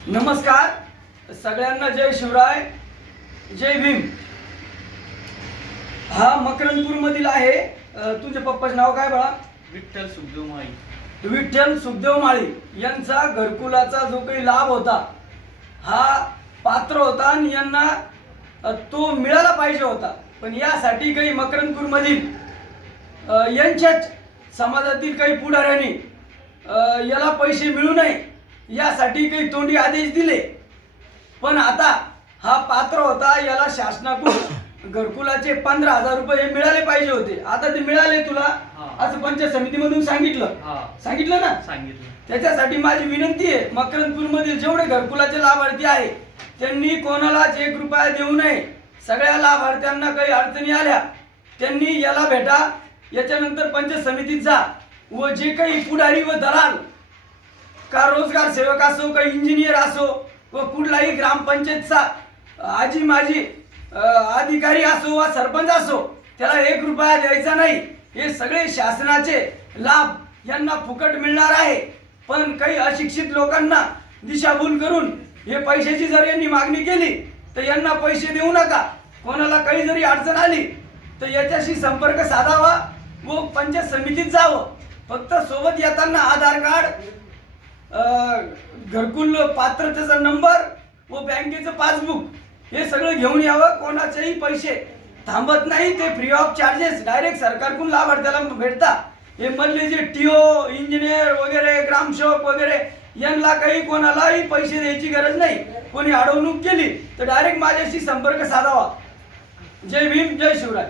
नमस्कार सगळ्यांना, जय शिवराय, जय भीम। हा मकरंदपूर मधील आहे। तुझ्या पप्पाचं नाव काय बाळा? विठ्ठल सुखदेव माळी। विठ्ठल सुखदेव माळी यांचा घरकुलाचा जो काही लाभ होता हा पात्र होता आणि यांना तो मिळाला पाहिजे होता, पण यासाठी काही मकरंदपूर मधील यांच्याच समाजातील काही पुढाऱ्यांनी याला पैसे मिळू नये यासाठी काही तोंडी आदेश दिले। पण आता हा पात्र होता, याला शासनाकडून घरकुलाचे 15,000 रुपये मिळाले पाहिजे होते। आता ते मिळाले तुला असं पंचायत समितीमधून सांगितलं ना? सांगितलं। त्याच्यासाठी माझी विनंती आहे, मकरंदपूर मधील जेवढे घरकुलाचे लाभार्थी आहे त्यांनी कोणालाच 1 रुपया देऊ नये। सगळ्या लाभार्थ्यांना काही अडचणी आल्या त्यांनी याला भेटा, याच्यानंतर पंचायत समितीत जा व जे काही पुढारी व दलाल का रोजगार सेवक असो, का इंजिनियर असो व कुठलाही ग्रामपंचायतचा आजी माजी अधिकारी असो व सरपंच असो, त्याला 1 रुपया द्यायचा नाही। हे सगळे शासनाचे लाभ यांना फुकट मिळणार आहे। पण काही अशिक्षित लोकांना दिशाभूल करून हे पैशाची जर यांनी मागणी केली तर यांना पैसे देऊ नका। कोणाला काही जरी अडचण आली तर याच्याशी संपर्क साधावा व पंचायत समितीत जावं। फक्त सोबत येताना आधार कार्ड, घरकुल पात्रतेचा नंबर व बँकेचं पासबुक हे सगळं घेऊन यावं। कोणाचेही पैसे थांबत नाही, ते फ्री ऑफ चार्जेस डायरेक्ट सरकारकडून लाभार्थ्याला भेटता। हे मधले जे टीओ, इंजिनियर वगैरे, ग्रामसेवक वगैरे यांना काही कोणालाही पैसे द्यायची गरज नाही। कोणी अडवणूक केली तर डायरेक्ट माझ्याशी संपर्क साधावा। जय भीम, जय शिवराय।